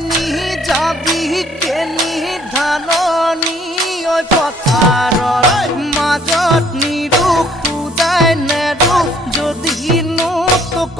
নি যাবি কেনি ধাননি ঐ পথাৰৰ মাজত নিৰূপ পূজাই নেৰূপ যদিনো তোক